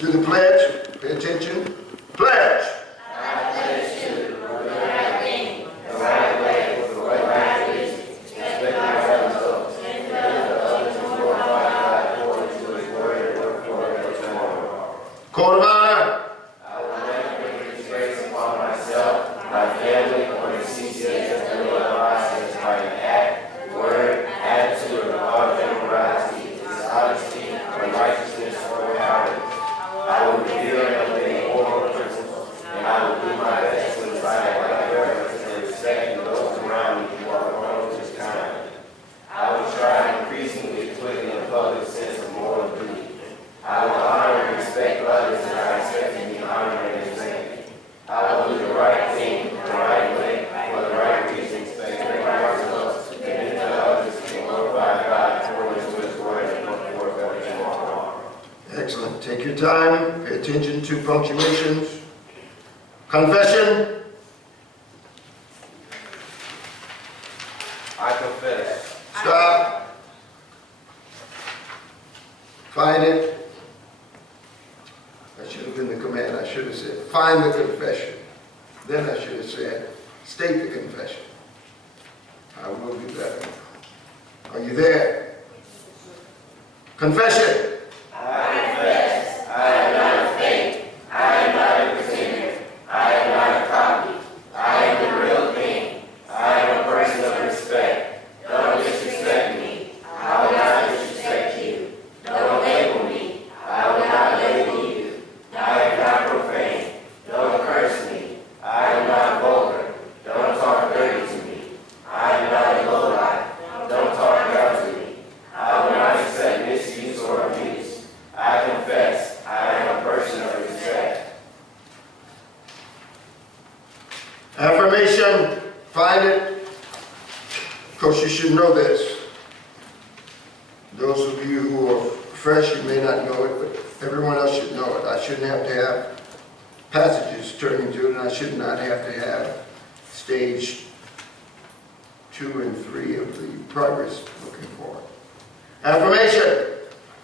do the pledge. Pay attention. Pledge. I pledge to do the right thing, the right way, with the right reason, respect my results, and love others and glorify God according to His word and work for it tomorrow. Code of honor. I will never bring disgrace upon myself, my family, or the CCS and otherwise as by an act, word, attitude, or thought of immorality, dishonesty, unrighteousness, or cowardice. I will revere and obey moral principles, and I will do my best to inspire right reverence and respect in those around me who are wrong to this kind. I will strive increasingly to put in a public sense of moral duty. I will honor and respect others as I expect to be honored and respected. I will do the right thing, the right way, for the right reason, expect the right results, and benefit others and glorify God according to His word and work for it tomorrow. Excellent. Take your time. Pay attention to punctuations. Confession. I confess. Stop. Find it. That should have been the command. I should have said, find the confession. Then I should have said, state the confession. I will do better. Are you there? Confession. I confess. I am not a fake. I am not a pretender. I am not a copy. I am the real thing. I am a person of respect. Don't disrespect me. I will not disrespect you. Don't label me. I will not label you. I am not profane. Don't curse me. I am not vulgar. Don't talk dirty to me. I am not a lowlife. Don't talk down to me. I will not accept misuse or abuse. I confess I am a person of respect. Affirmation. Find it. Of course, you should know this. Those of you who are fresh, you may not know it, but everyone else should know it. I shouldn't have to have passages turning to it, and I should not have to have stage 2 and 3 of the progress looking for. Affirmation.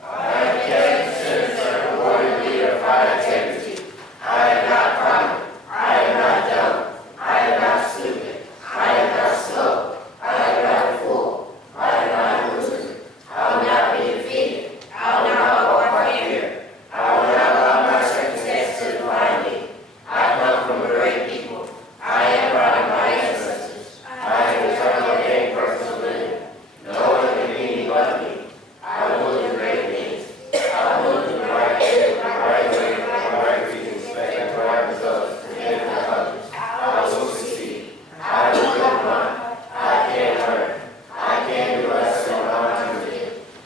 I am Kevin Citizen, awarded leader of high integrity. I am not common. I am not dumb. I am not stupid. I am not slow. I am not a fool. I am not a loser. I will not be defeated. I will not walk by fear. I will not allow my circumstances to define me. I come from a great people. I am proud of my ancestors. I am eternal gain personal living. No one can be me but me. I will do great things. I will do the right thing, the right way, for the right reason, expecting the right results, and benefit others. I will succeed. I will live mine. I can learn. I can do less than what I want to do.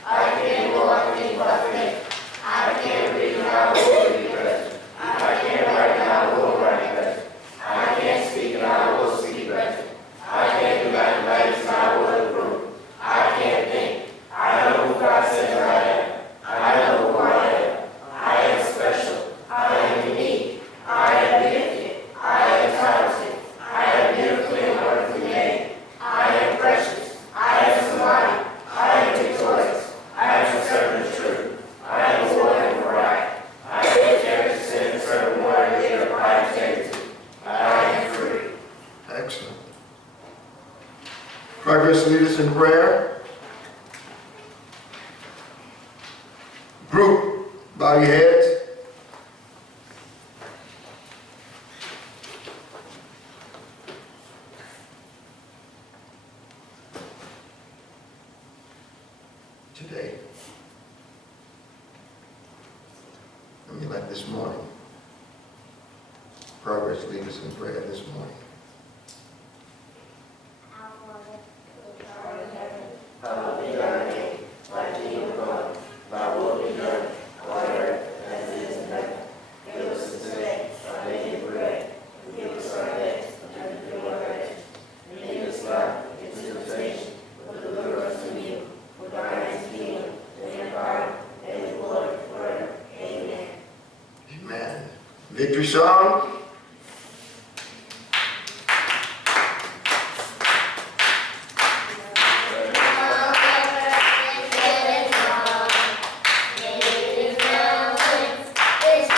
I can do all things by faith. I can read and I will read better. I can write and I will write better. I can speak and I will speak better. I can do mathematics and I will improve. I can think. I know who God says I am. I know who I am. I am special. I am unique. I am gifted. I am talented. I am beautifully and wonderfully made. I am precious. I am somebody. I am victorious. I am a servant of truth. I am a warrior for right. I am Jefferson, servant warrior leader of high integrity. I am free. Excellent. Progress lead us in prayer. Group, bow your heads. Today, I mean like this morning, progress lead us in prayer this morning. Hallowed be thy name, thy kingdom come, thy will be done, on earth as it is in heaven. Give us this day our daily bread, and forgive us our debts, as we forgive our debtors. And lead us not into temptation, but deliver us from evil. For thine is the kingdom, and the power, and the glory forever. Amen. Amen. Victory song. It's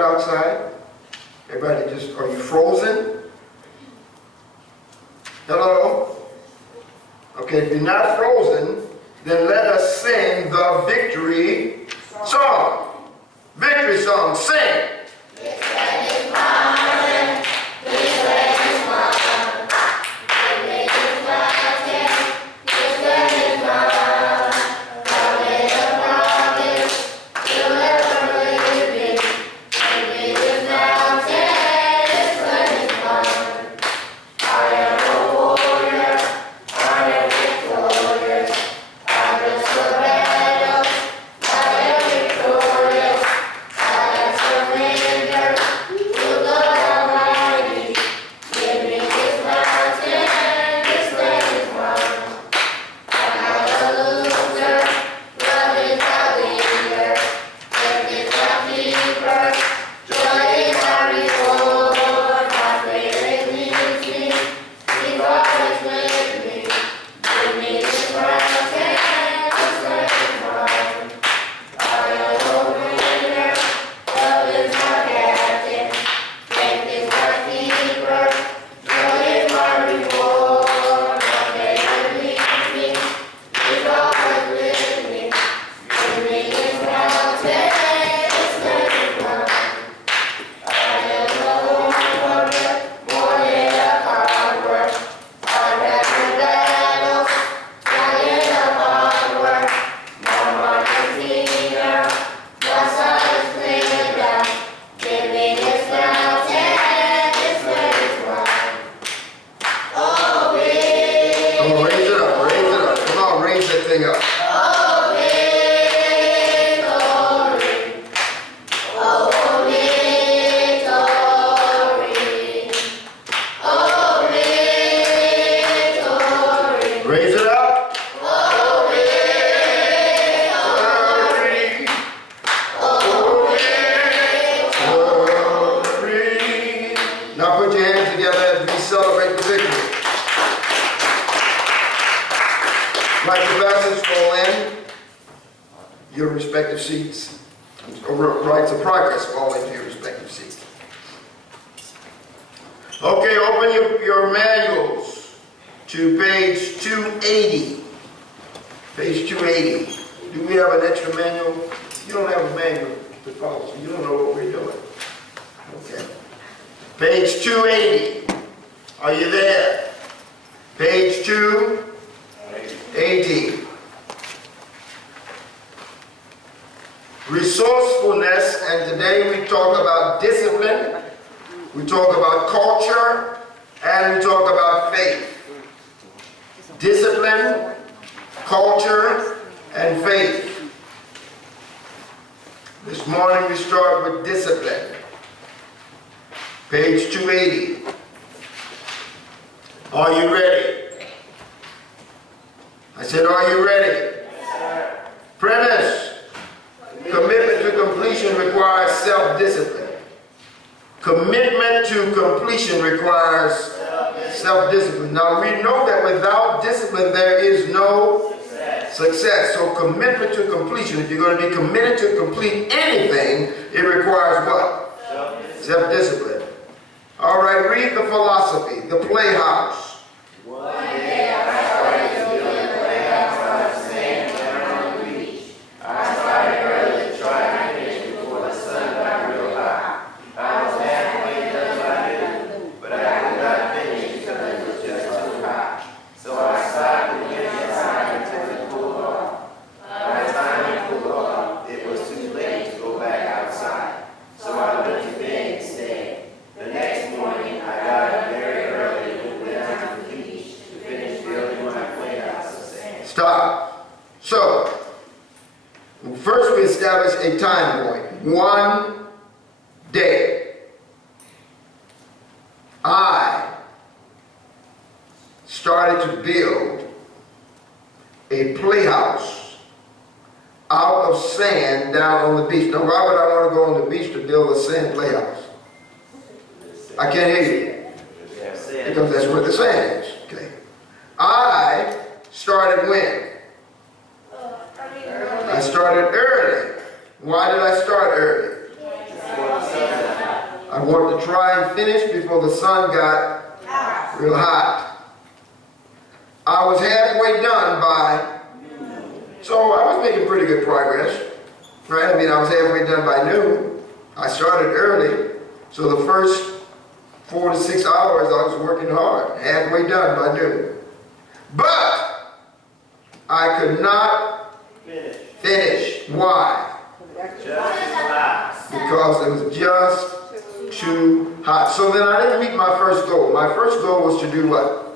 cold outside? Everybody just, are you frozen? Hello? Okay, if you're not frozen, then let us sing the victory song. Victory song, sing. This land is mine. This land is mine. This land is mine. This land is mine. The land of promise, the ever-living. This is mountain. This land is mine. I am a warrior. I am victorious. I will surrender. I am victorious. I am surrender to the Almighty. Give me this mountain. This land is mine. I'm not a loser. Love is my leader. Death is my keeper. Joy is my reward. My favorite leads me. He's always with me. Give me this mountain. This land is mine. I am a winner. Love is my captain. Faith is my keeper. Joy is my reward. My favorite leads me. He's always with me. Give me this mountain. This land is mine. I am a warrior, more than a conqueror. I battle battles, giant of hard work. My mind is clear, my sun is clear. Give me this mountain, this land is mine. Oh, Come on, raise it up, raise it up. Come on, raise that thing up. oh, victory. Oh, victory. Oh, victory. Raise it up. Oh, Victory. Victory. Now put your hands together as we celebrate the victory. Like the bastards fall in, your respective seats. Rights of progress fall into your respective seats. Okay, open your manuals to page 280. Page 280. Do we have an extra manual? You don't have a manual to follow, so you don't know what we're doing. Okay. Page 280. Are you there? Page 280. Resourcefulness, and today we talk about discipline, we talk about culture, and we talk about faith. Discipline, culture, and faith. This morning we start with discipline. Page 280. Are you ready? I said, are you ready? Premise. Commitment to completion requires self-discipline. Commitment to completion requires self-discipline. Now we know that without discipline there is no success. So commitment to completion, if you're going to be committed to complete anything, it requires what? Self-discipline. All right, read the philosophy, the Playhouse. One day I started to do the playhouse on the sand down on the beach. I started early to try to finish before the sun got real hot. I was halfway done by noon, but I could not finish because it was just too hot. So I stopped and went inside until it cooled off. By the time it cooled off, it was too late to go back outside. So I went to bed instead. The next morning, I got up very early and went down to the beach to finish building my playhouse of sand. Stop. So, first we establish a time point. 1 day. I started to build a playhouse out of sand down on the beach. Now, why would I want to go on the beach to build a sand playhouse? I can't hear you. Because that's where the sand is. Okay. I started when? I started early. Why did I start early? I wanted to try and finish before the sun got real hot. I was halfway done by, so I was making pretty good progress, right? I mean, I was halfway done by noon. I started early, so the first 4 to 6 hours I was working hard, halfway done by noon. But I could not finish. Why? Because it was just too hot. So then I didn't meet my first goal. My first goal was to do what?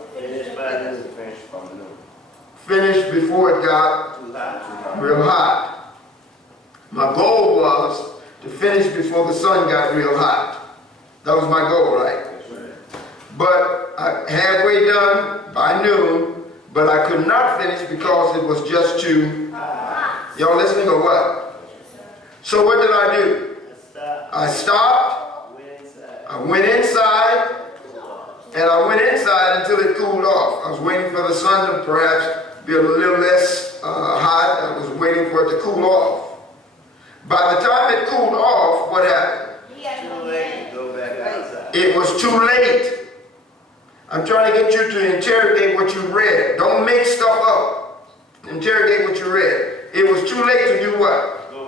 Finish before it got real hot. My goal was to finish before the sun got real hot. That was my goal, right? But I halfway done by noon, but I could not finish because it was just too hot. Y'all listening or what? So what did I do? I stopped, I went inside, and I went inside until it cooled off. I was waiting for the sun to perhaps be a little less hot. I was waiting for it to cool off. By the time it cooled off, what happened? It was too late. I'm trying to get you to interrogate what you read. Don't make stuff up. Interrogate what you read. It was too late to do what? Go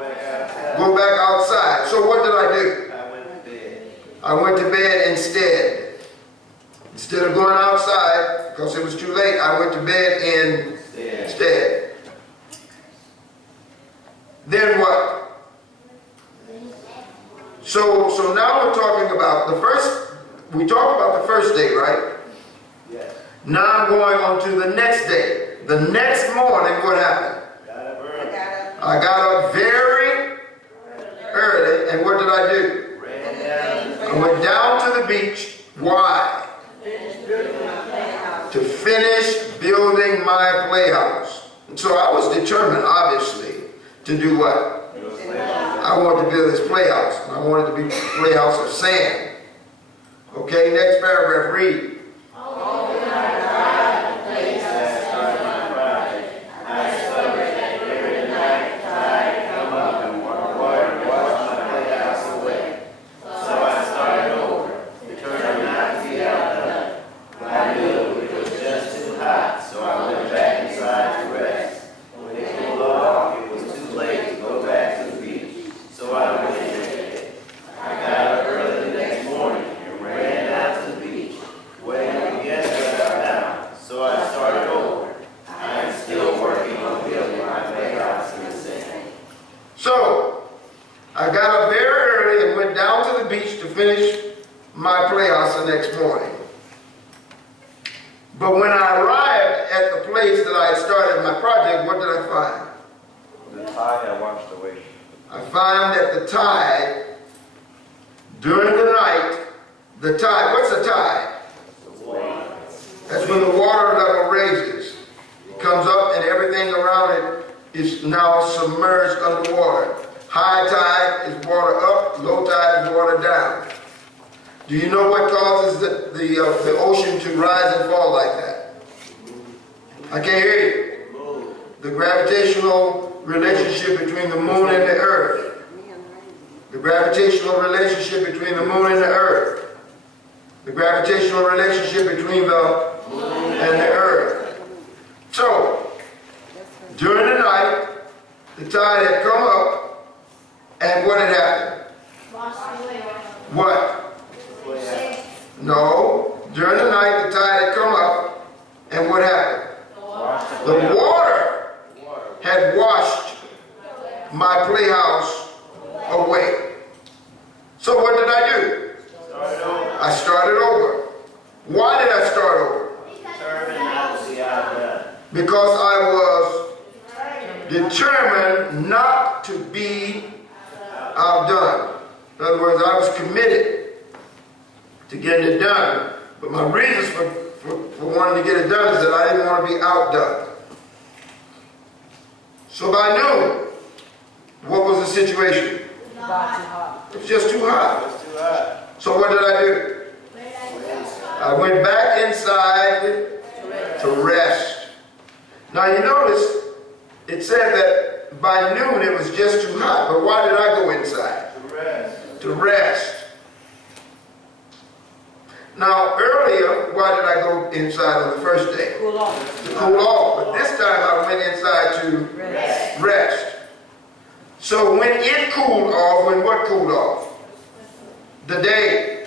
back outside. So what did I do? I went to bed. I went to bed instead. Instead of going outside, because it was too late, I went to bed instead. Then what? So now we're talking about the first, we talked about the first day, right? Yes. Now I'm going on to the next day. The next morning, what happened? Got up early. I got up very early, and what did I do? Ran down. I went down to the beach. Why? To finish building my playhouse. And so I was determined, obviously, to do what? I wanted to build this playhouse. I wanted to be a playhouse of sand. Okay, next paragraph, read. So, I got up very early and went down to the beach to finish my playhouse the next morning. But when I arrived at the place that I had started my project, what did I find? The tide had washed away. I found that the tide, during the night, the tide, what's the tide? That's when the water level raises. It comes up and everything around it is now submerged underwater. High tide is water up, low tide is water down. Do you know what causes the ocean to rise and fall like that? I can't hear you. The gravitational relationship between the moon and the earth. The gravitational relationship between the moon and the earth. The gravitational relationship between the moon and the earth. So, during the night, the tide had come up, and what had happened? What? No. During the night, the tide had come up, and what happened? The water had washed my playhouse away. So what did I do? I started over. Why did I start over? Because I was determined not to be outdone. In other words, I was committed to getting it done. But my reasons for wanting to get it done is that I didn't want to be outdone. So by noon, what was the situation? It was just too hot. So what did I do? I went back inside to rest. Now you notice, it said that by noon it was just too hot. But why did I go inside? To rest. To to rest. Now, earlier, why did I go inside on the first day? Cool off. To cool off. But this time I went inside to rest. So when it cooled off, when what cooled off? The day.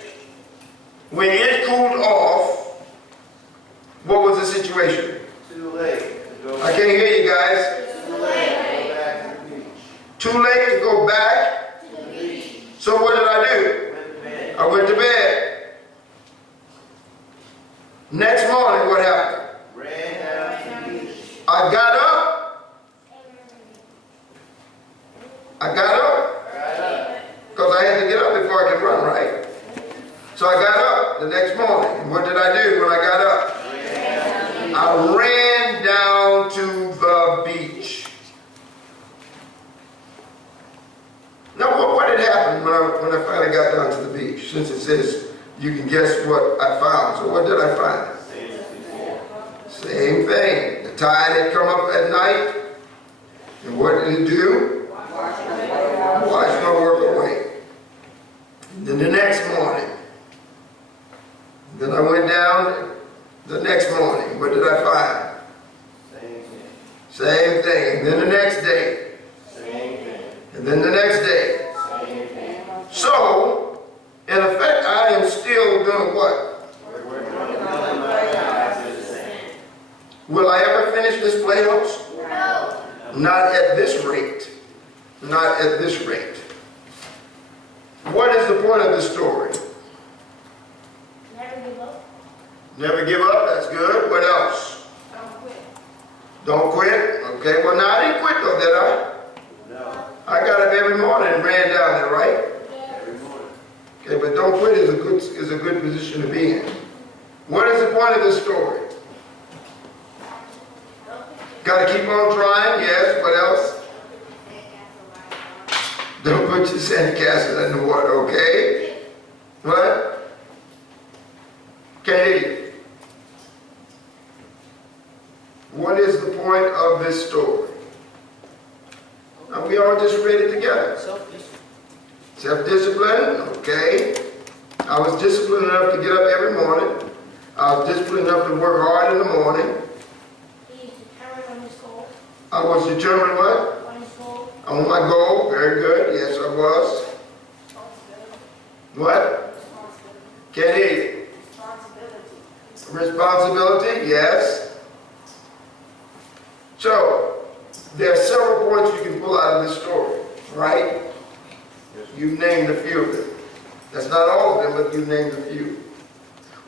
When it cooled off, what was the situation? Too late to go I can't hear you guys. back to the beach. Too late to go back. To the beach. So what did I do? Went to bed. I went to bed. Next morning, what happened? Ran down to the beach. I got up. I got up. Got up. Because I had to get up before I could run, right? So I got up the next morning. And what did I do when I got up? I ran down to the beach. Now, what had happened when I finally got down to the beach? Since it says you can guess what I found. So what did I find? Same thing. The tide had come up at night. And what did it do? Wash my work away. And then the next morning. Then I went down the next morning. What did I find? Same thing. Same thing. And then the next day. Same thing. And then the next day. Same thing. So, in effect, I am still doing what? We're going to build my house is the same. Will I ever finish this playhouse? No. Not at this rate. Not at this rate. What is the point of the story? Never give up. Never give up, that's good. What else? Don't quit. Don't quit. Okay, well now I didn't quit though, did I? No. I got up every morning and ran down there, right? Every morning. Okay, but don't quit is a good position to be in. What is the point of the story? Got to keep on trying, yes. What else? Don't put your sandcastle in the water, okay? What? Can't hear you. What is the point of this story? Now we all just read it together. Self-discipline. Self-discipline, okay. I was disciplined enough to get up every morning. I was disciplined enough to work hard in the morning. He's determined on his goal. I was determined what? On his goal. On my goal. Very good. Yes, I was. Responsibility. What? Responsibility. Can't hear you. Responsibility. Responsibility, yes. So, there are several points you can pull out of this story, right? You've named a few of them. That's not all of them, but you've named a few.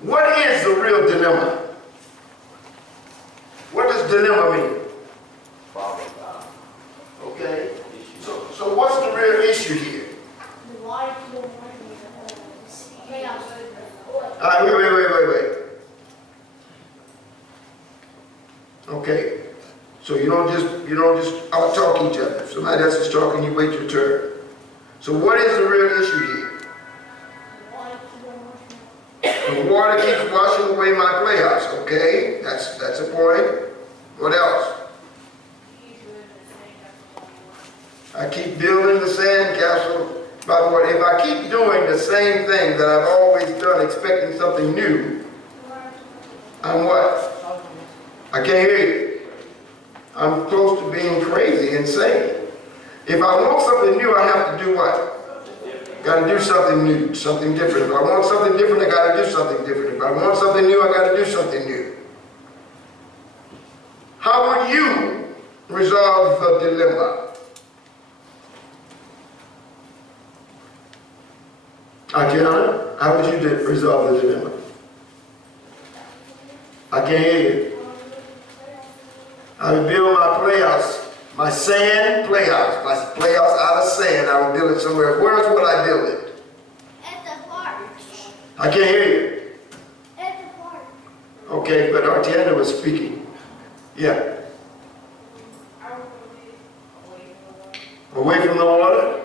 What is the real dilemma? What does dilemma mean? Okay. So what's the real issue here? The water to the water. Chaos. All right, wait. Okay. So you don't just out-talk each other. If somebody else is talking, you wait your turn. So what is the real issue here? The water keeps washing away my playhouse. Okay, that's a point. What else? I keep building the sand castle. By the way, if I keep doing the same thing that I've always done, expecting something new, I'm what? I can't hear you. I'm close to being crazy, insane. If I want something new, I have to do what? Got to do something new, something different. If I want something different, I got to do something different. If I want something new, I got to do something new. How would you resolve the dilemma? Adriana, how would you resolve the dilemma? I can't hear you. I would build my playhouse, my sand playhouse, my playhouse out of sand. I would build it somewhere. Where else would I build it? At the park. I can't hear you. At the park. Okay, but Artiana was speaking. Yeah. Away from the water?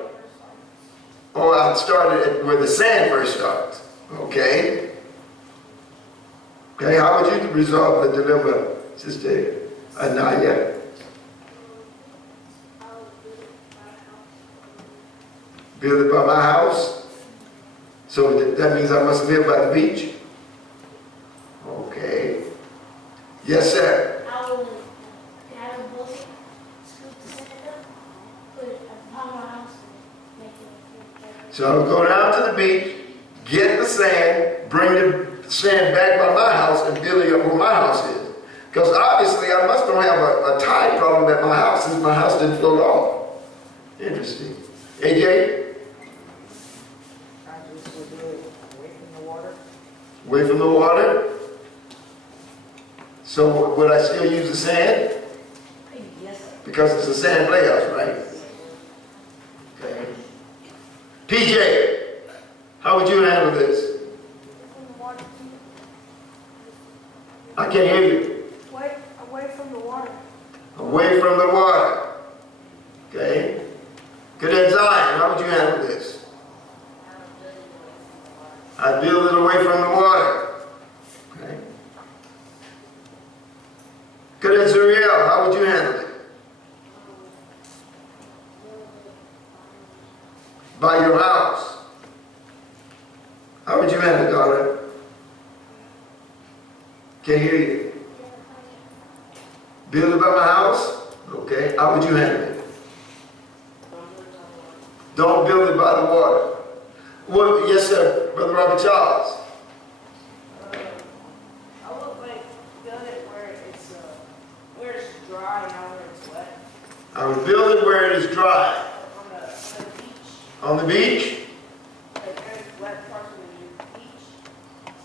Oh, I started at where the sand first starts. Okay. Okay, how would you resolve the dilemma, Sister Anaya? Build it by my house? So that means I must live by the beach? Okay. Yes, sir. I will have a bullshit, scoop the sand up, put it upon my house and make it. So I'll go down to the beach, get the sand, bring the sand back by my house and build it up where my house is. Because obviously I must don't have a tide problem at my house since my house didn't float off. Interesting. AJ? I just would do it away from the water. Away from the water? So would I still use the sand? Yes, sir. Because it's a sand playhouse, right? Okay. PJ, how would you handle this? I can't hear you. Away from the water. Away from the water. Okay. Cadet Zion, how would you handle this? I build it away from the water. Okay. Cadet Zuriel, how would you handle it? By your house. How would you handle it, daughter? Can't hear you. Build it by my house? Okay. How would you handle it? Don't build it by the water. Well, yes, sir, Brother Robert Charles. I would like build it where it's dry, not where it's wet. I would build it where it is dry. On the beach. On the beach? Like there's wet parts of the beach.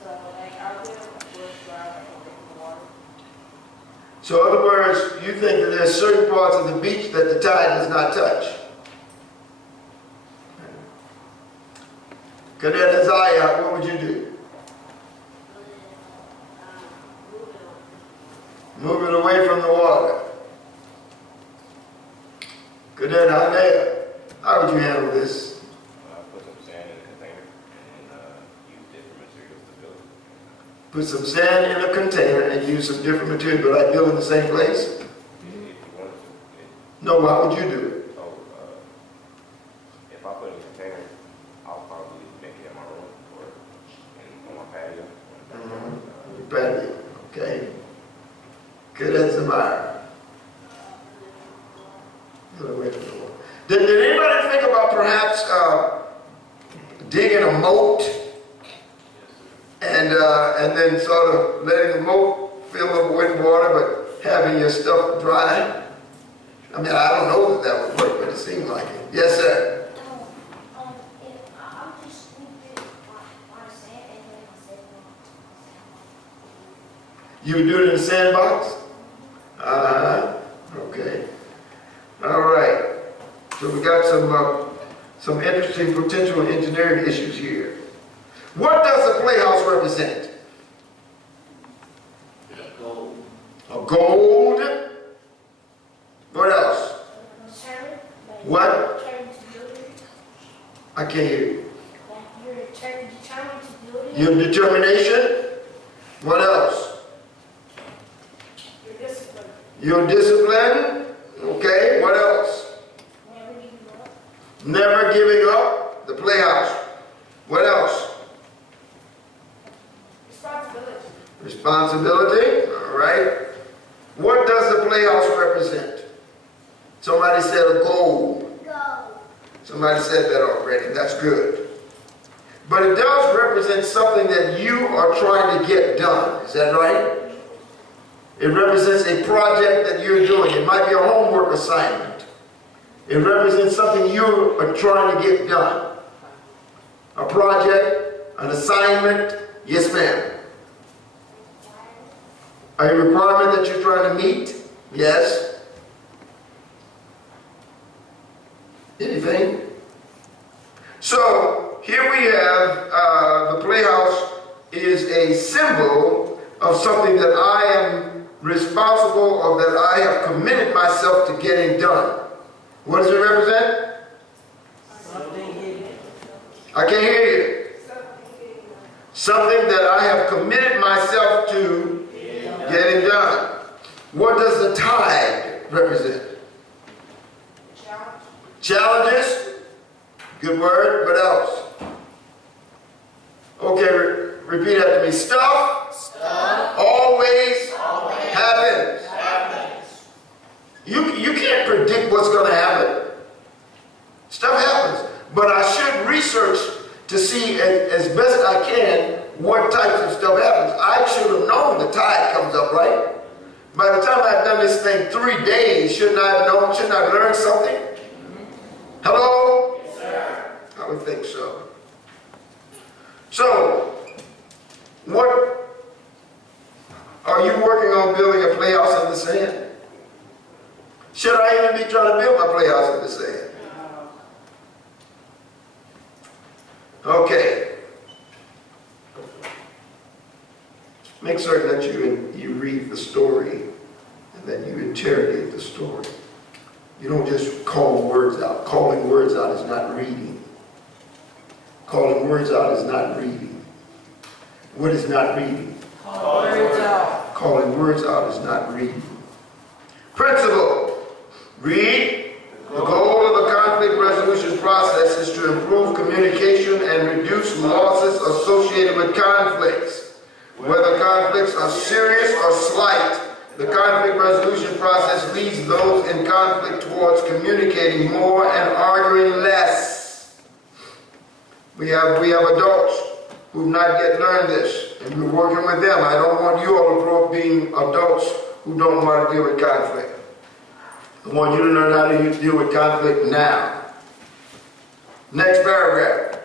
So like I'll build it where it's dry, like away from the water. So in other words, you think that there's certain parts of the beach that the tide does not touch. Cadet Isaiah, what would you do? Move it away from the water. Cadet Hanea, how would you handle this? Put some sand in a container and use different materials to build it. Put some sand in a container and use some different material, but I build in the same place? If you wanted to. No, how would you do it? So, if I put it in a container, I'll probably make it in my room or on my patio. Patio, okay. Cadet Zamar. Get away from the water. Did anybody think about perhaps digging a moat and then sort of letting the moat fill up with water but having your stuff dry? I mean, I don't know that that would work, but it seemed like it. Yes, sir. I'm just scooping my sand and then I said, You would do it in a sandbox? Okay. All right. So we got some interesting potential engineering issues here. What does the playhouse represent? Gold. A gold. What else? determined. What? Determined to build it. I can't hear you. You're determined to build it. Your determination. What else? Your discipline. Your discipline. Okay. What else? Never giving up. Never giving up. The playhouse. What else? Responsibility. Responsibility. All right. What does the playhouse represent? Somebody said a goal. Go. Somebody said that already. That's good. But it does represent something that you are trying to get done. Is that right? It represents a project that you're doing. It might be a homework assignment. It represents something you are trying to get done. A project, an assignment. Yes, ma'am. A requirement that you're trying to meet. Yes. Anything? So here we have the playhouse is a symbol of something that I am responsible or that I have committed myself to getting done. What does it represent? I can't hear you. Something that I have committed myself to getting done. What does the tide represent? Challenge. Challenges. Good word. What else? Okay, repeat after me. Stuff always happens. You can't predict what's going to happen. Stuff happens. But I should research to see as best I can what types of stuff happens. I should have known the tide comes up, right? By the time I've done this thing 3 days, shouldn't I have known? Shouldn't I have learned something? Hello? Yes, sir. I would think so. So, what are you working on building a playhouse in the sand? Should I even be trying to build my playhouse in the sand? Okay. Make certain that you read the story and then you interrogate the story. You don't just call words out. Calling words out is not reading. Calling words out is not reading. What is not reading? Calling words out is not reading. Principle. Read. The goal of the conflict resolution process is to improve communication and reduce losses associated with conflicts. Whether conflicts are serious or slight, the conflict resolution process leads those in conflict towards communicating more and arguing less. We have adults who've not yet learned this, and we're working with them. I don't want you all to grow up being adults who don't know how to deal with conflict. I want you to learn how to deal with conflict now. Next paragraph.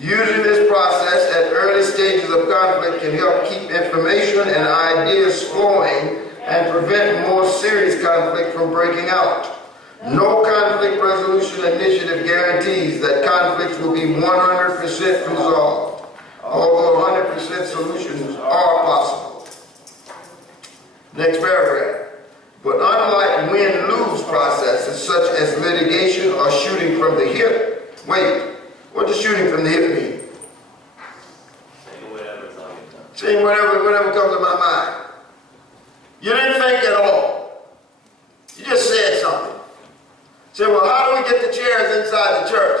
Using this process at early stages of conflict can help keep information and ideas flowing and prevent more serious conflict from breaking out. No conflict resolution initiative guarantees that conflicts will be 100% resolved, although 100% solutions are possible. Next paragraph. But unlike win-lose processes such as litigation or shooting from the hip, wait, what does shooting from the hip mean? Saying whatever comes to my mind. You didn't think at all. You just said something. Say, well, how do we get the chairs inside the church?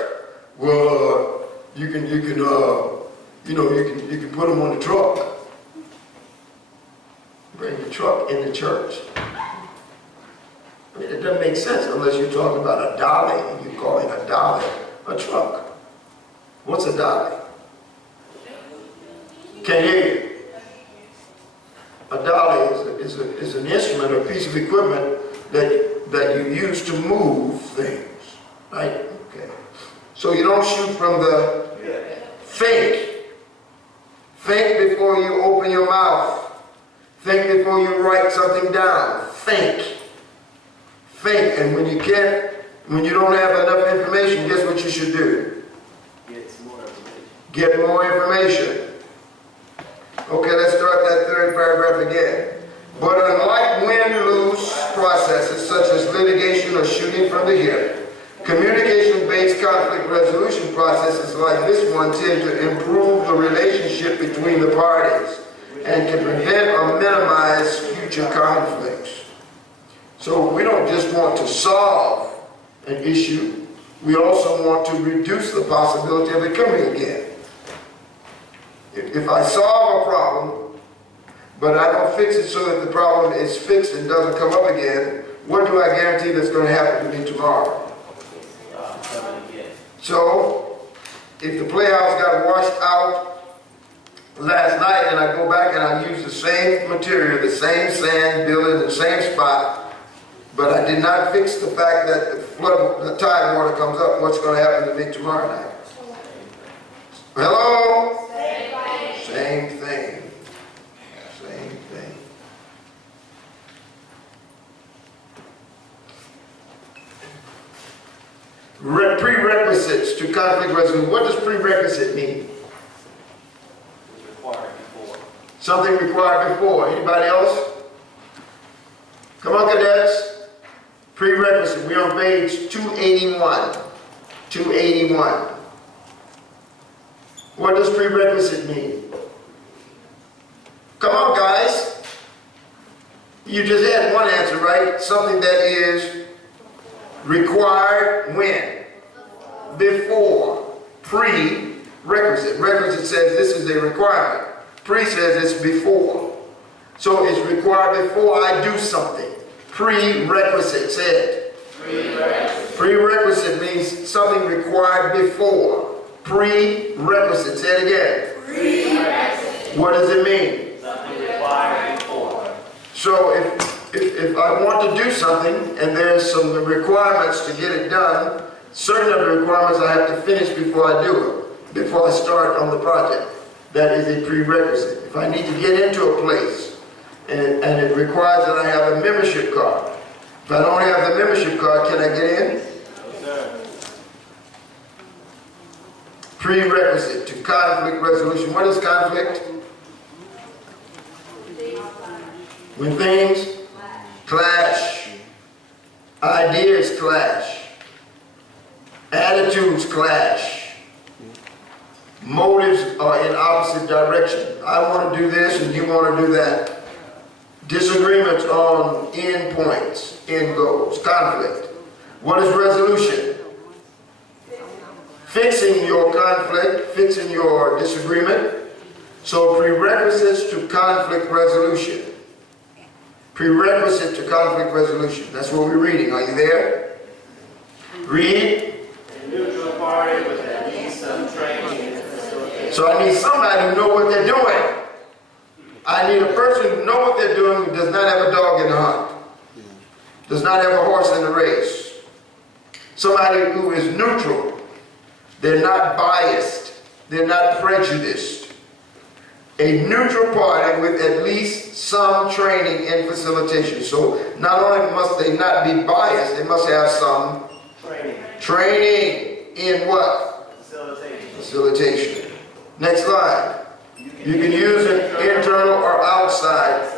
Well, you can put them on the truck. Bring the truck in the church. I mean, it doesn't make sense unless you're talking about a dolly and you're calling a dolly a truck. What's a dolly? Can't hear you. A dolly is an instrument or piece of equipment that you use to move things, right? Okay. So you don't shoot from the think. Think before you open your mouth. Think before you write something down. Think. Think, and when you don't have enough information, guess what you should do? Get more information. Okay, let's start that third paragraph again. But unlike win-lose processes such as litigation or shooting from the hip, communication-based conflict resolution processes like this one tend to improve the relationship between the parties and can prevent or minimize future conflicts. So we don't just want to solve an issue, we also want to reduce the possibility of it coming again. If I solve a problem, but I don't fix it so that the problem is fixed and doesn't come up again, what do I guarantee that's going to happen to me tomorrow? So, if the playhouse got washed out last night and I go back and I use the same material, the same sand, build it in the same spot, but I did not fix the fact that the tide water comes up, what's going to happen to me tomorrow night? Hello? Same thing. Same thing. Prerequisites to conflict resolution. What does prerequisite mean? Required before. Something required before. Anybody else? Come on, cadets. Prerequisite. We're on page 281. 281. What does prerequisite mean? Come on, guys. You just had one answer, right? Something that is required when? Before. Pre prerequisite. Requisite says this is a requirement. Pre says it's before. So it's required before I do something. Prerequisite, say it. Prerequisite. Prerequisite means something required before. Prerequisite, say it again. Prerequisite. What does it mean? Something required before. So if I want to do something and there's some requirements to get it done, certain of the requirements I have to finish before I do it, before I start on the project. That is a prerequisite. If I need to get into a place and it requires that I have a membership card, if I don't have the membership card, can I get in? Prerequisite to conflict resolution. What is conflict? When things clash, ideas clash, attitudes clash, motives are in opposite direction. I want to do this and you want to do that. Disagreements on end points, end goals, conflict. What is resolution? Fixing your conflict, fixing your disagreement. So prerequisites to conflict resolution. Prerequisite to conflict resolution. That's what we're reading. Are you there? Read. A neutral party with at least some training and facilitation. So I need somebody who knows what they're doing. I need a person who knows what they're doing, who does not have a dog in the hunt. Does not have a horse in the race. Somebody who is neutral. They're not biased. They're not prejudiced. A neutral party with at least some training and facilitation. So not only must they not be biased, they must have some training in what? Facilitation. Next slide. You can use it internal or outside.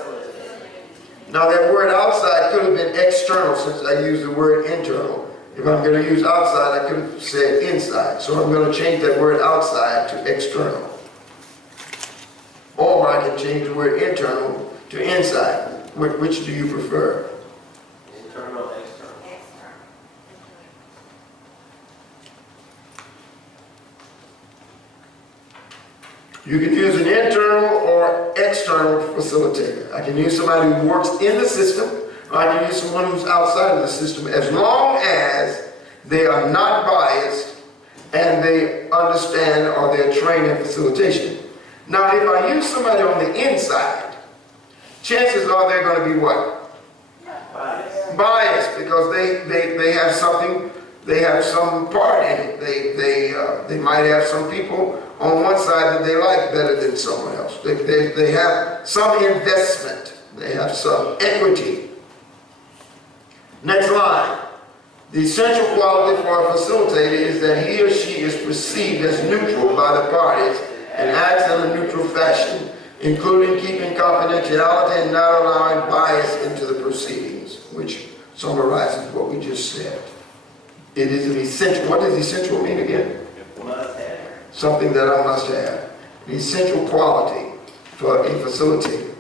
Now that word outside could have been external since I used the word internal. If I'm going to use outside, I could have said inside. So I'm going to change that word outside to external. Or I can change the word internal to inside. Which do you prefer? Internal, external. You can use an internal or external facilitator. I can use somebody who works in the system, or I can use someone who's outside of the system, as long as they are not biased and they understand or they're trained in facilitation. Now, if I use somebody on the inside, chances are they're going to be what? Biased, because they have something, they have some part in it. They might have some people on one side that they like better than someone else. They have some investment. They have some equity. Next line. The essential quality for a facilitator is that he or she is perceived as neutral by the parties and acts in a neutral fashion, including keeping confidentiality and not allowing bias into the proceedings, which summarizes what we just said. It is an essential. What does essential mean again? Must have. Something that I must have. An essential quality for a facilitator.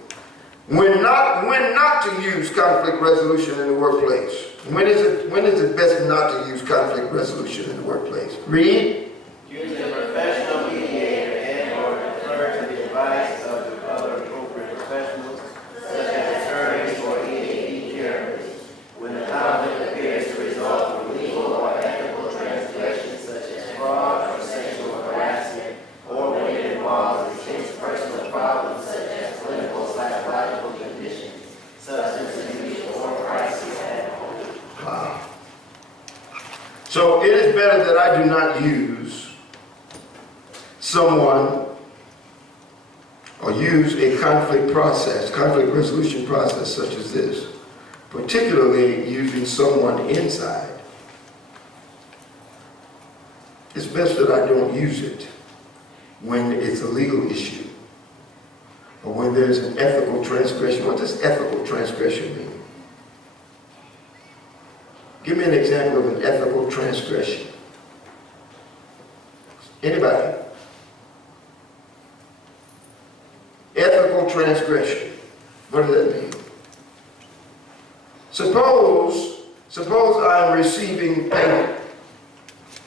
When not to use conflict resolution in the workplace. When is it best not to use conflict resolution in the workplace? Read. Use a professional mediator and or defer to the advice of the other appropriate professionals, such as attorneys or EAD carriers, when the conflict appears to result from legal or ethical transgressions such as fraud or sexual harassment, or when it involves intense personal problems such as clinical psychological conditions, substance abuse, or crisis at home. Wow. So it is better that I do not use someone or use a conflict resolution process such as this, particularly using someone inside. It's best that I don't use it when it's a legal issue or when there's an ethical transgression. What does ethical transgression mean? Give me an example of an ethical transgression. Anybody? Ethical transgression. What does that mean? Suppose I'm receiving payment.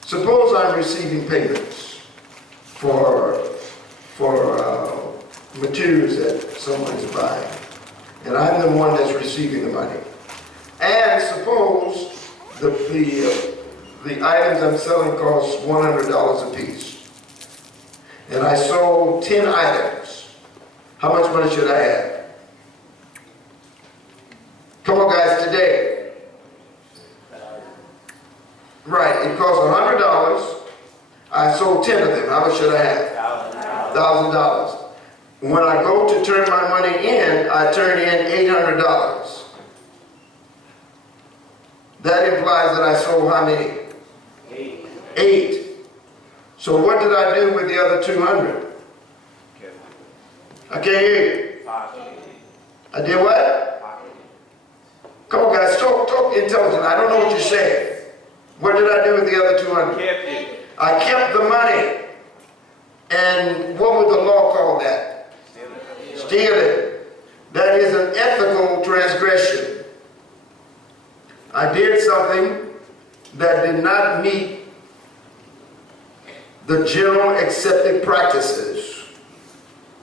Suppose I'm receiving payments for materials that someone is buying. And I'm the one that's receiving the money. And suppose the items I'm selling cost $100 a piece. And I sold 10 items. How much money should I have? Come on guys, today. Right, it costs $100. I sold 10 of them. How much should I have? $1,000. When I go to turn my money in, I turn in $800. That implies that I sold how many? 8. So what did I do with the other 200? I can't hear you. I did what? Come on guys, talk intelligent. I don't know what you're saying. What did I do with the other 200? I kept the money. And what would the law call that? Stealing. That is an ethical transgression. I did something that did not meet the general accepted practices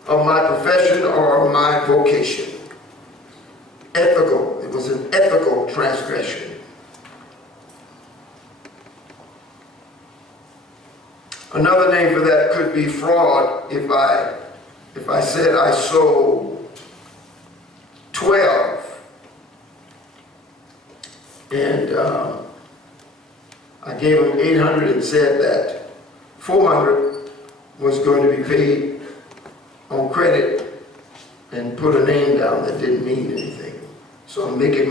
of my profession or my vocation. Ethical. It was an ethical transgression. Another name for that could be fraud. If I said I sold 12 and I gave them 800 and said that 400 was going to be paid on credit and put a name down that didn't mean anything. So I'm making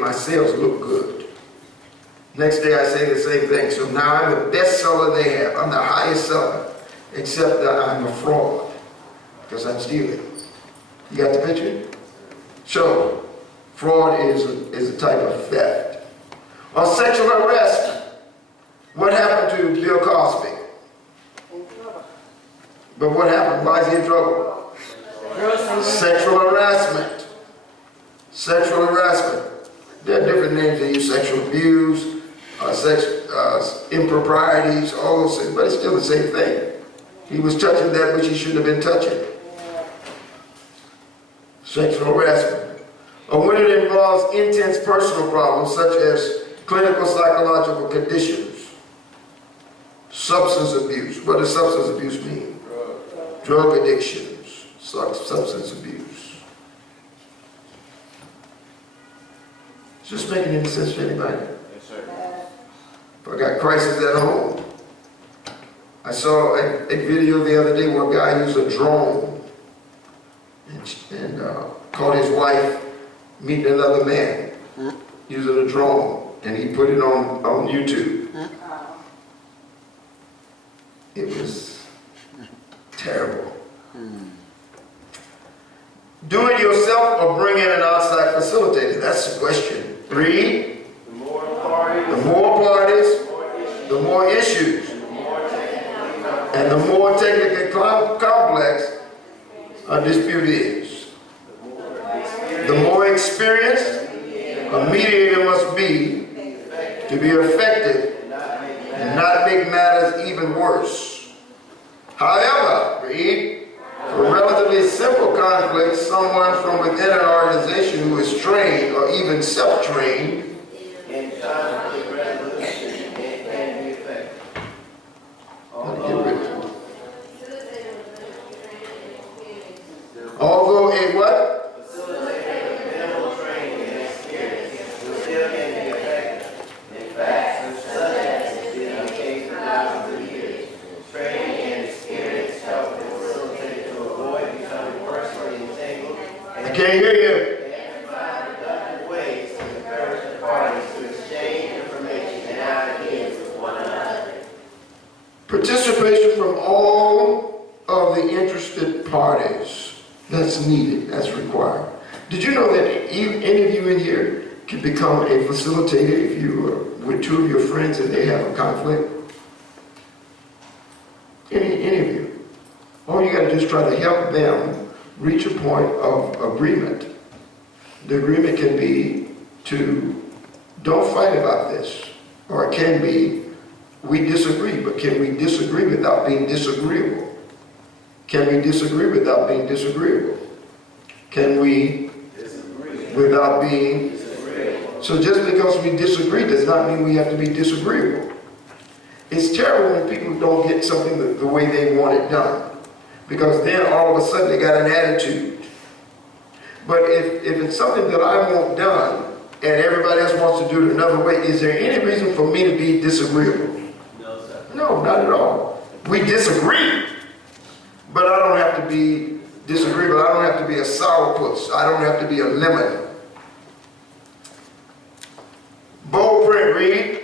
my sales look good. Next day I say the same thing. So now I'm the best seller they have. I'm the highest seller, except that I'm a fraud because I'm stealing. You got the picture? So fraud is a type of theft. On sexual arrest, what happened to Bill Cosby? But what happened? Why is he in trouble? Sexual harassment. Sexual harassment. There are different names they use: sexual abuse, improprieties, all those things, but it's still the same thing. He was touching that which he shouldn't have been touching. Sexual harassment. Or when it involves intense personal problems such as clinical psychological conditions. Substance abuse. What does substance abuse mean? Drug addictions. Substance abuse. Is this making any sense to anybody? Yes, sir. If I got crisis at home. I saw a video the other day where a guy used a drone and caught his wife meeting another man using a drone, and he put it on YouTube. It was terrible. Do it yourself or bring in an outside facilitator? That's the question. Read. The more parties, The more issues. And the more technically complex a dispute is. The more experienced a mediator must be to be effective and not make matters even worse. However, read, for relatively simple conflicts, someone from within an organization who is trained or even self-trained in conflict resolution can be effective. Although a what? Facilitator with minimal training and experience will still can be effective. In fact, such as has been the case for thousands of years. Training and experience help the facilitator to avoid becoming personally entangled I can't hear you. and find productive ways to encourage the parties to exchange information and ideas with one another. Participation from all of the interested parties. That's needed, that's required. Did you know that any of you in here can become a facilitator if you are with two of your friends and they have a conflict? Any of you. All you got to do is try to help them reach a point of agreement. The agreement can be to don't fight about this, or it can be we disagree, but can we disagree without being disagreeable? Can we disagree without being disagreeable? Can we without being... So just because we disagree does not mean we have to be disagreeable. It's terrible when people don't get something the way they want it done, because then all of a sudden they got an attitude. But if it's something that I want done and everybody else wants to do it another way, is there any reason for me to be disagreeable? No, sir. No, not at all. We disagree, but I don't have to be disagreeable. I don't have to be a sourpuss. I don't have to be a lemon. Bold print, read.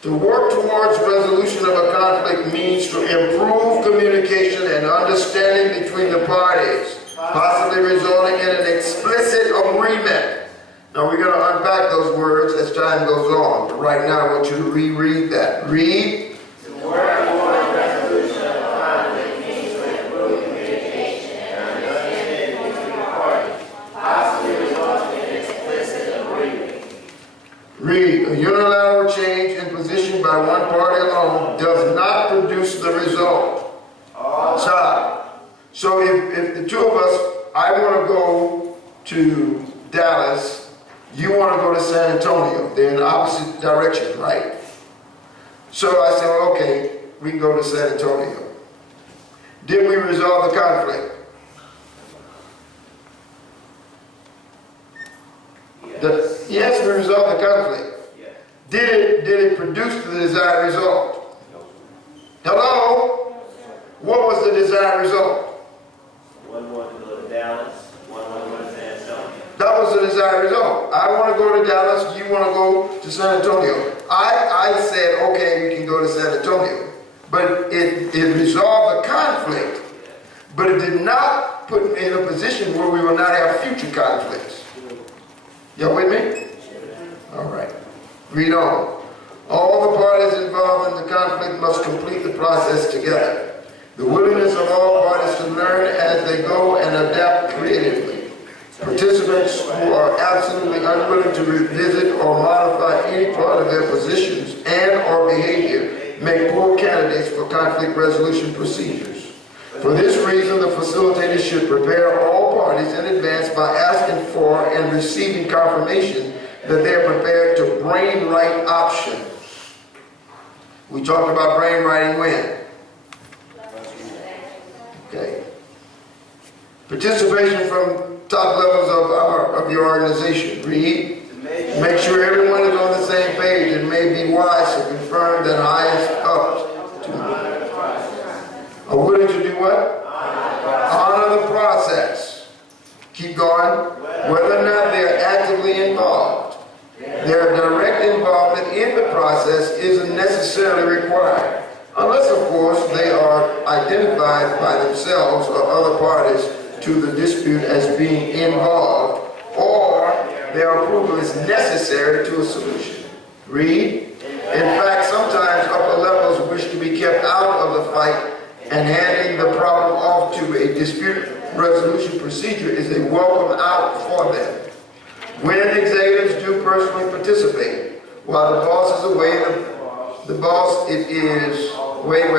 To work towards resolution of a conflict means to improve communication and understanding between the parties, possibly resulting in an explicit agreement. Now we're going to unpack those words as time goes on, but right now I want you to reread that. Read. To work towards resolution of a conflict means to improve communication and understanding between the parties, possibly resulting in explicit agreement. Read. A unilateral change in position by one party alone does not produce the result. Stop. So if the two of us, I want to go to Dallas, you want to go to San Antonio, they're in the opposite direction, right? So I said, well, okay, we can go to San Antonio. Did we resolve the conflict? Yes, we resolved the conflict. Yes. Did it produce the desired result? Hello? What was the desired result? One wanted to go to Dallas, one wanted to go to San Antonio. That was the desired result. I want to go to Dallas, you want to go to San Antonio. I said, okay, we can go to San Antonio. But it resolved the conflict, but it did not put me in a position where we will not have future conflicts. Y'all with me? All right. Read on. All the parties involved in the conflict must complete the process together. The willingness of all parties to learn as they go and adapt creatively. Participants who are absolutely unwilling to revisit or modify any part of their positions and or behavior make poor candidates for conflict resolution procedures. For this reason, the facilitator should prepare all parties in advance by asking for and receiving confirmation that they are prepared to brain write options. We talked about brain writing when? Okay. Participation from top levels of your organization. Read. Make sure everyone is on the same page and may be wise to confirm that highest up to are willing to do what? Honor the process. Keep going. Whether or not they are actively involved. Their direct involvement in the process isn't necessarily required, unless of course they are identified by themselves or other parties to the dispute as being involved, or their approval is necessary to a solution. Read. In fact, sometimes upper levels wish to be kept out of the fight, and handing the problem off to a dispute resolution procedure is a welcome out for them. When executives do personally participate, while the boss is away, the boss it is, wait.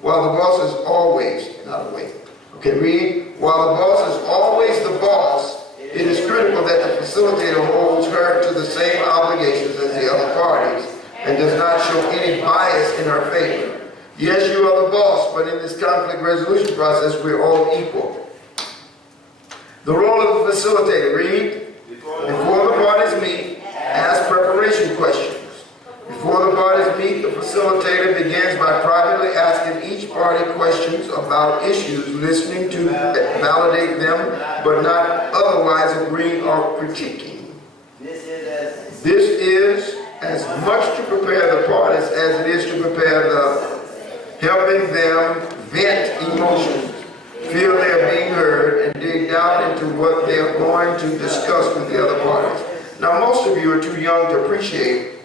While the boss is always, not away. Okay, read. While the boss is always the boss, it is critical that the facilitator holds her to the same obligations as the other parties and does not show any bias in her favor. Yes, you are the boss, but in this conflict resolution process, we're all equal. The role of the facilitator, read. Before the parties meet, ask preparation questions. Before the parties meet, the facilitator begins by privately asking each party questions about issues, listening to validate them, but not otherwise agreeing or critiquing. This is as much to prepare the parties as it is to prepare helping them vent emotions, feel they are being heard, and dig down into what they are going to discuss with the other parties. Now, most of you are too young to appreciate,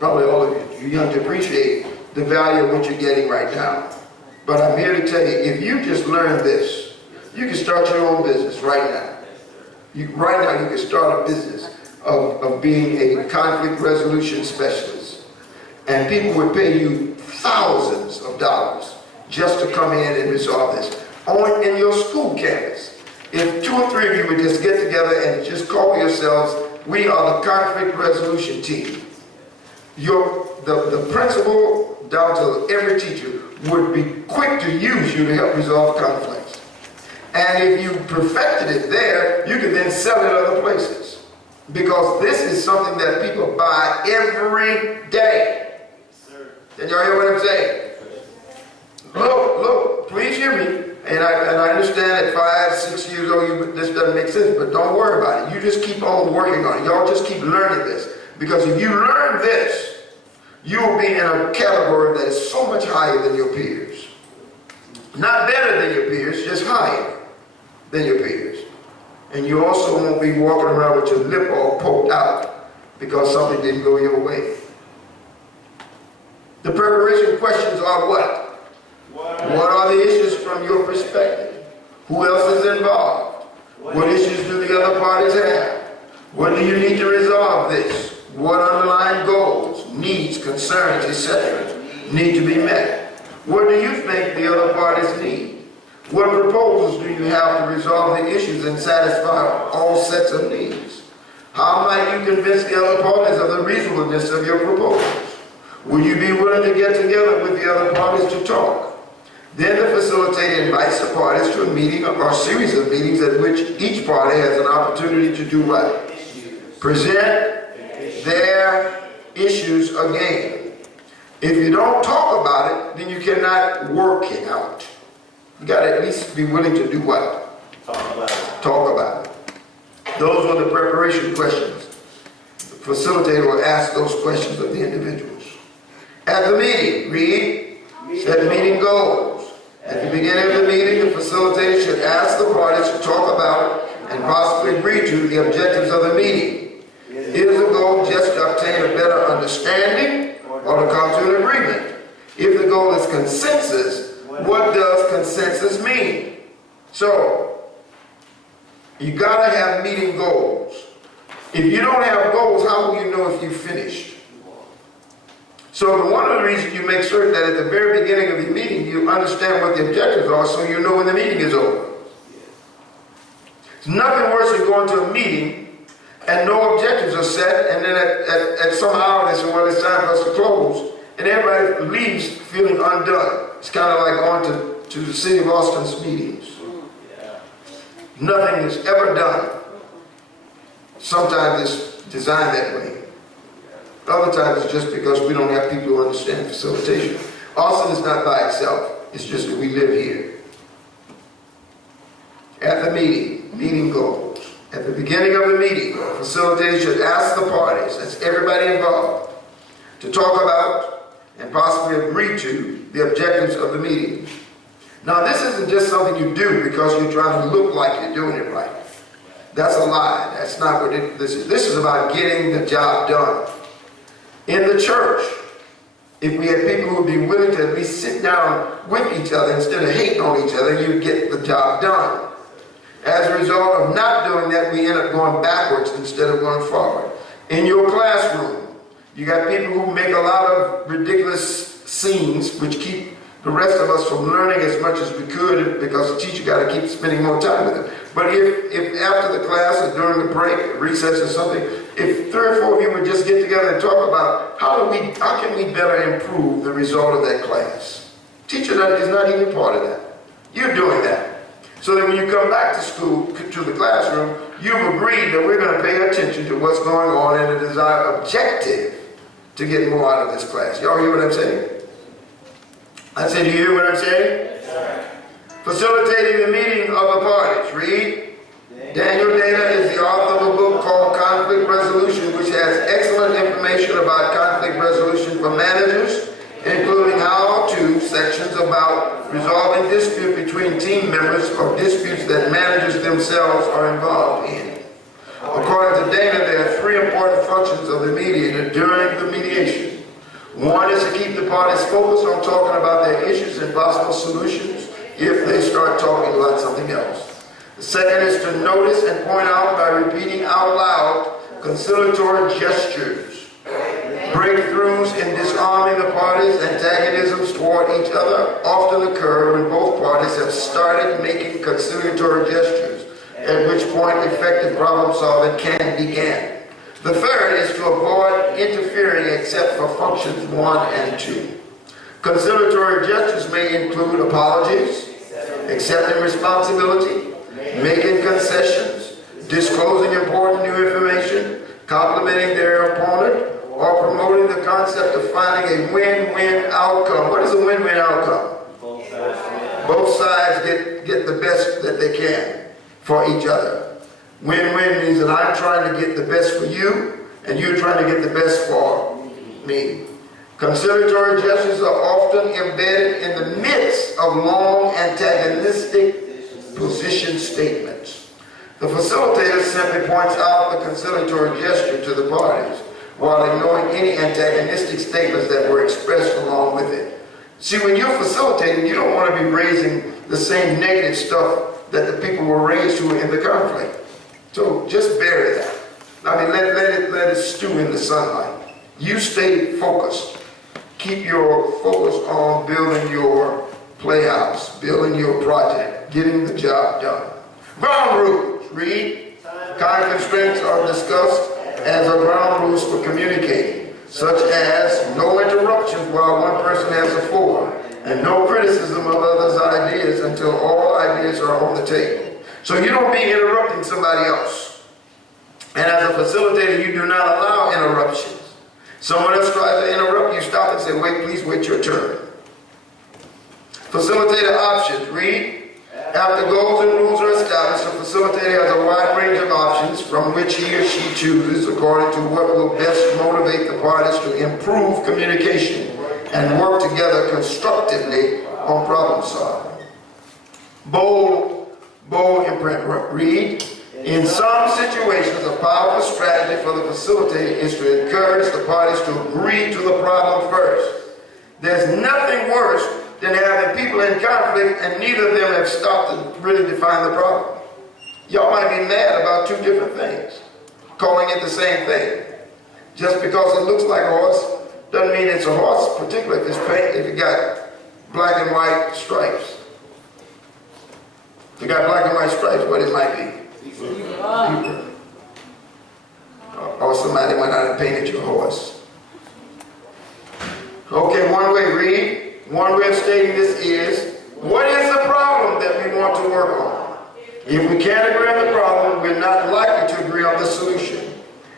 probably all of you, you're young to appreciate the value of what you're getting right now. But I'm here to tell you, if you just learn this, you can start your own business right now. Right now, you can start a business of being a conflict resolution specialist. And people would pay you thousands of dollars just to come in and resolve this. In your school campus, if 2 or 3 of you would just get together and just call yourselves, we are the conflict resolution team. The principal down to every teacher would be quick to use you to help resolve conflicts. And if you perfected it there, you could then sell it other places. Because this is something that people buy every day. Can y'all hear what I'm saying? Look, please hear me. And I understand at 5, 6 years old, this doesn't make sense, but don't worry about it. You just keep on working on it. Y'all just keep learning this. Because if you learn this, you will be in a category that is so much higher than your peers. Not better than your peers, just higher than your peers. And you also won't be walking around with your lip all poked out because something didn't go your way. The preparation questions are what? What are the issues from your perspective? Who else is involved? What issues do the other parties have? What do you need to resolve this? What underlying goals, needs, concerns, etc. need to be met? What do you think the other parties need? What proposals do you have to resolve the issues and satisfy all sets of needs? How might you convince the other parties of the reasonableness of your proposals? Will you be willing to get together with the other parties to talk? Then the facilitator invites the parties to a meeting or a series of meetings at which each party has an opportunity to do what? Present their issues again. If you don't talk about it, then you cannot work it out. You got to at least be willing to do what? Talk about it. Those are the preparation questions. The facilitator will ask those questions of the individuals. At the meeting, read, set meeting goals. At the beginning of the meeting, the facilitator should ask the parties to talk about and possibly agree to the objectives of the meeting. Is the goal just to obtain a better understanding or to come to an agreement? If the goal is consensus, what does consensus mean? So, you got to have meeting goals. If you don't have goals, how will you know if you finished? So one of the reasons you make certain that at the very beginning of your meeting, you understand what the objectives are so you know when the meeting is over. It's nothing worse than going to a meeting and no objectives are set, and then at some hour they say, well, it's time for us to close, and everybody leaves feeling undone. It's kind of like going to the city of Austin's meetings. Nothing is ever done. Sometimes it's designed that way. Other times it's just because we don't have people who understand facilitation. Austin is not by itself. It's just that we live here. At the meeting, meeting goals. At the beginning of the meeting, the facilitator should ask the parties, that's everybody involved, to talk about and possibly agree to the objectives of the meeting. Now this isn't just something you do because you're trying to look like you're doing it right. That's a lie. That's not what this is. This is about getting the job done. In the church, if we had people who would be willing to at least sit down with each other instead of hating on each other, you'd get the job done. As a result of not doing that, we end up going backwards instead of going forward. In your classroom, you got people who make a lot of ridiculous scenes, which keep the rest of us from learning as much as we could because the teacher got to keep spending more time with them. But if after the class or during the break, recess or something, if 3 or 4 of you would just get together and talk about how can we better improve the result of that class. Teacher is not even part of that. You're doing that. So that when you come back to school, to the classroom, you've agreed that we're going to pay attention to what's going on and the desired objective to get more out of this class. Y'all hear what I'm saying? I said, do you hear what I'm saying? Yes, sir. Facilitating the meeting of the parties. Read. Daniel Dana is the author of a book called Conflict Resolution, which has excellent information about conflict resolution for managers, including how-to sections about resolving dispute between team members or disputes that managers themselves are involved in. According to Dana, there are 3 important functions of the mediator during the mediation. One is to keep the parties focused on talking about their issues and possible solutions if they start talking about something else. The second is to notice and point out by repeating out loud conciliatory gestures. Breakthroughs in disarming the parties, antagonisms toward each other often occur when both parties have started making conciliatory gestures, at which point effective problem solving can begin. The third is to avoid interfering except for functions 1 and 2. Conciliatory gestures may include apologies, accepting responsibility, making concessions, disclosing important new information, complimenting their opponent, or promoting the concept of finding a win-win outcome. What is a win-win outcome? Both sides get the best that they can for each other. Win-win means that I'm trying to get the best for you, and you're trying to get the best for me. Conciliatory gestures are often embedded in the midst of long antagonistic position statements. The facilitator simply points out the conciliatory gesture to the parties, while ignoring any antagonistic statements that were expressed along with it. See, when you're facilitating, you don't want to be raising the same negative stuff that the people were raised to in the conflict. So just bury that. I mean, let it stew in the sunlight. You stay focused. Keep your focus on building your playhouse, building your project, getting the job done. Ground rules. Read. Kind constraints are discussed as are ground rules for communicating, such as no interruptions while one person has the floor, and no criticism of others' ideas until all ideas are on the table. So you don't be interrupting somebody else. And as a facilitator, you do not allow interruptions. Someone else tries to interrupt, you stop and say, wait, please wait your turn. Facilitator options. Read. After goals and rules are established, the facilitator has a wide range of options from which he or she chooses according to what will best motivate the parties to improve communication and work together constructively on problem solving. Bold imprint. Read. In some situations, a powerful strategy for the facilitator is to encourage the parties to agree to the problem first. There's nothing worse than having people in conflict and neither of them have stopped to really define the problem. Y'all might be mad about two different things, calling it the same thing. Just because it looks like a horse doesn't mean it's a horse, particularly if it's paint, if it got black and white stripes. If it got black and white stripes, what it might be? Or somebody went out and painted your horse. Okay, one way. Read. One way of stating this is, what is the problem that we want to work on? If we can't agree on the problem, we're not likely to agree on the solution.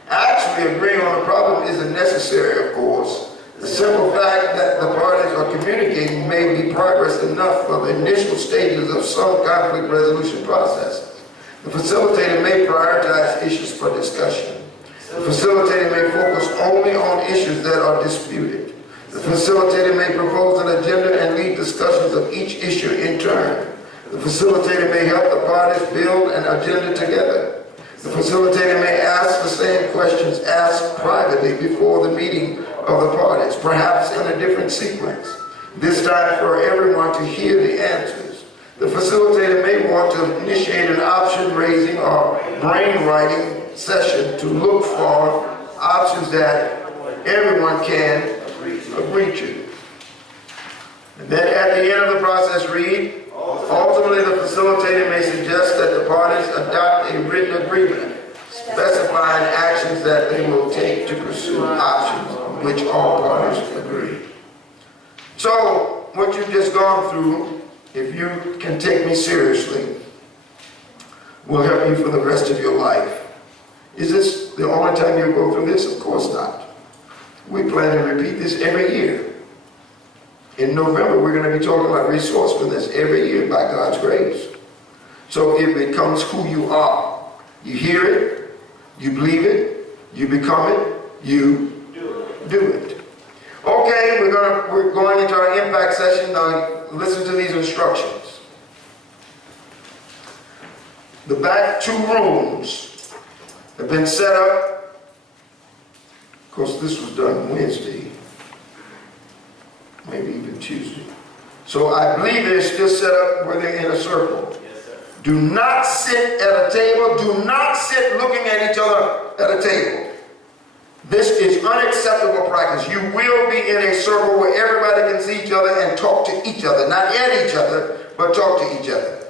Actually, agreeing on the problem isn't necessary, of course. The simple fact that the parties are communicating may be progress enough for the initial stages of some conflict resolution process. The facilitator may prioritize issues for discussion. The facilitator may focus only on issues that are disputed. The facilitator may propose an agenda and lead discussions of each issue in turn. The facilitator may help the parties build an agenda together. The facilitator may ask the same questions asked privately before the meeting of the parties, perhaps in a different sequence, this time for everyone to hear the answers. The facilitator may want to initiate an option raising or brainwriting session to look for options that everyone can agree to. And then at the end of the process, read, ultimately the facilitator may suggest that the parties adopt a written agreement specifying actions that they will take to pursue options on which all parties agree. So, what you've just gone through, if you can take me seriously, will help you for the rest of your life. Is this the only time you'll go through this? Of course not. We plan to repeat this every year. In November, we're going to be talking about resourcefulness every year by God's grace. So it becomes who you are. You hear it, you believe it, you become it, you do it. Okay, we're going into our impact session. Now listen to these instructions. The back two rooms have been set up. Of course, this was done Wednesday, maybe even Tuesday. So I believe they're still set up where they're in a circle. Yes, sir. Do not sit at a table. Do not sit looking at each other at a table. This is unacceptable practice. You will be in a circle where everybody can see each other and talk to each other. Not at each other, but talk to each other.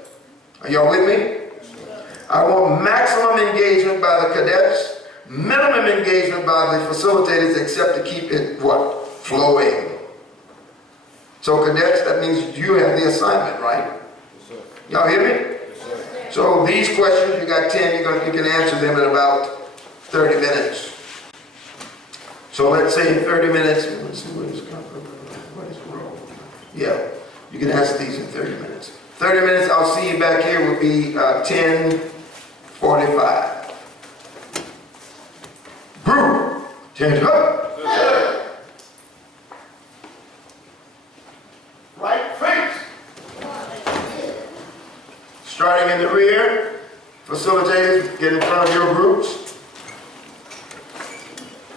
Are y'all with me? I want maximum engagement by the cadets, minimum engagement by the facilitators, except to keep it, what? Flowing. So cadets, that means you have the assignment, right? Y'all hear me? So these questions, you got 10, you can answer them in about 30 minutes. So let's say in 30 minutes, let's see what is wrong. Yeah, you can answer these in 30 minutes. 30 minutes, I'll see you back here, will be 10:45. Group, 10 up. Right face. Starting in the rear, facilitators get in front of your groups.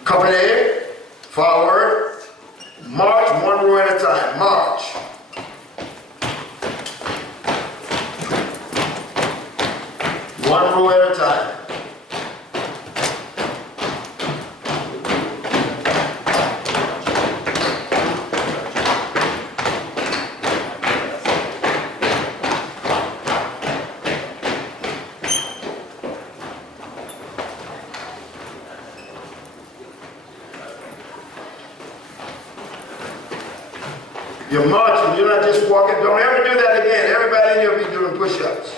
Company, forward, march one row at a time, march. One row at a time. You're marching, you're not just walking. Don't ever do that again. Everybody in here will be doing push-ups.